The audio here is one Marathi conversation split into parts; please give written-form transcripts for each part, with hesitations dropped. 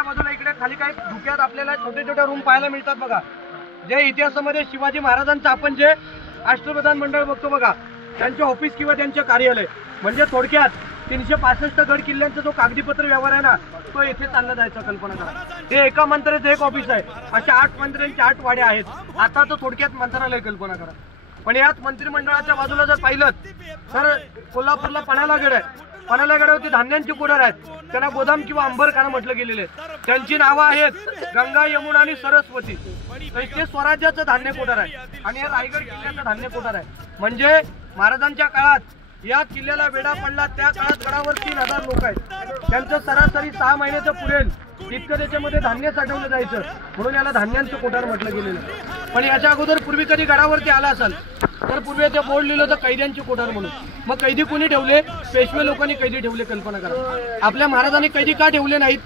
महाराजांच्या बाजूला इकडे खाली काही धुक्यात आपल्याला छोटे छोटे रूम पाहायला मिळतात बघा. जे इतिहासामध्ये शिवाजी महाराजांचं आपण जे अष्टप्रधान मंडळ बघतो बघा, त्यांचे ऑफिस किंवा त्यांचे कार्यालय, म्हणजे थोडक्यात 365 गड किल्ल्यांचा जो कागदीपत्र व्यवहार आहे ना, तो येथे चालला जायचा. कल्पना करा, हे एका मंत्र्याचं एक ऑफिस आहे, अशा 8 मंत्र्यांचे 8 वाड्या आहेत. आता तो थोडक्यात मंत्रालय, कल्पना करा. पण याच मंत्रिमंडळाच्या बाजूला जर पाहिलं तर कोल्हापूरला पण्याला गड आहे. पण्याला गडावरती धान्यांची कुठार आहेत, त्यांना गोदाम किंवा अंबरखाना म्हटलं गेलेले आहे. त्यांची नावं आहेत गंगा, यमुना आणि सरस्वती. ते स्वराज्याचं धान्य कोठार आहे आणि हे रायगड किल्ल्याचं धान्य कोठार आहे. म्हणजे महाराजांच्या काळात या किल्ल्याला वेढा पडला, त्या काळात गडावर 3000 लोक आहेत. त्यांचं सरासरी 6 महिन्याचं पुरेल इतकं त्याच्यामध्ये धान्य साठवलं जायचं, म्हणून याला धान्यांचं कोठार म्हटलं गेलेलं. पण याच्या अगोदर पूर्वी कधी गडावरती आला असाल तर पूर्वी ते बोर्ड लिहिलं होतं कैद्यांची कोठार म्हणून. मग कैदी कोणी ठेवले? पेशवे लोकांनी कैदी ठेवले. कल्पना करा, आपल्या महाराजांनी कैदी का ठेवले नाहीत?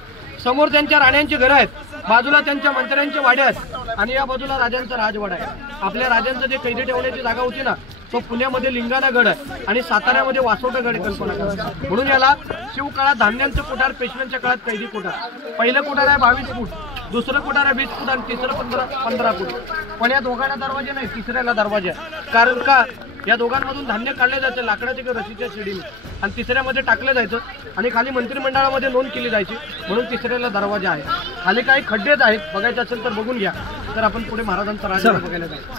समोर त्यांच्या राण्यांची घरं आहेत, बाजूला त्यांच्या मंत्र्यांचे वाड्या आहेत आणि या बाजूला राजांचा राजवाडा आहे. आपल्या राजांचं जे कैदी ठेवण्याची जागा होती ना, तो पुण्यामध्ये लिंगाणा गड आहे आणि साताऱ्यामध्ये वासोटा गड. कल्पना करा, म्हणून याला शिवकाळात धान्यांचं कोठार, पेशव्यांच्या काळात कैदी कोठार. पहिलं कोठार आहे 22 फूट, दुसरं कोठार आहे 20 फूट आणि तिसरं 15 फूट. पण या दोघांना दरवाजे नाही, तिसऱ्याला दरवाजा आहे. कारण का? या दोघांमधून धान्य काढले जायचं लाकडाच्या किंवा रशीच्या शिडीने आणि तिसऱ्यामध्ये टाकलं जायचं आणि खाली मंत्रिमंडळामध्ये नोंद केली जायची, म्हणून तिसऱ्याला दरवाजा आहे. खाली काही खड्डेच आहेत, बघायचे असेल तर बघून घ्या. तर आपण पुढे महाराजांचा राजवाडा बघायला जाऊ.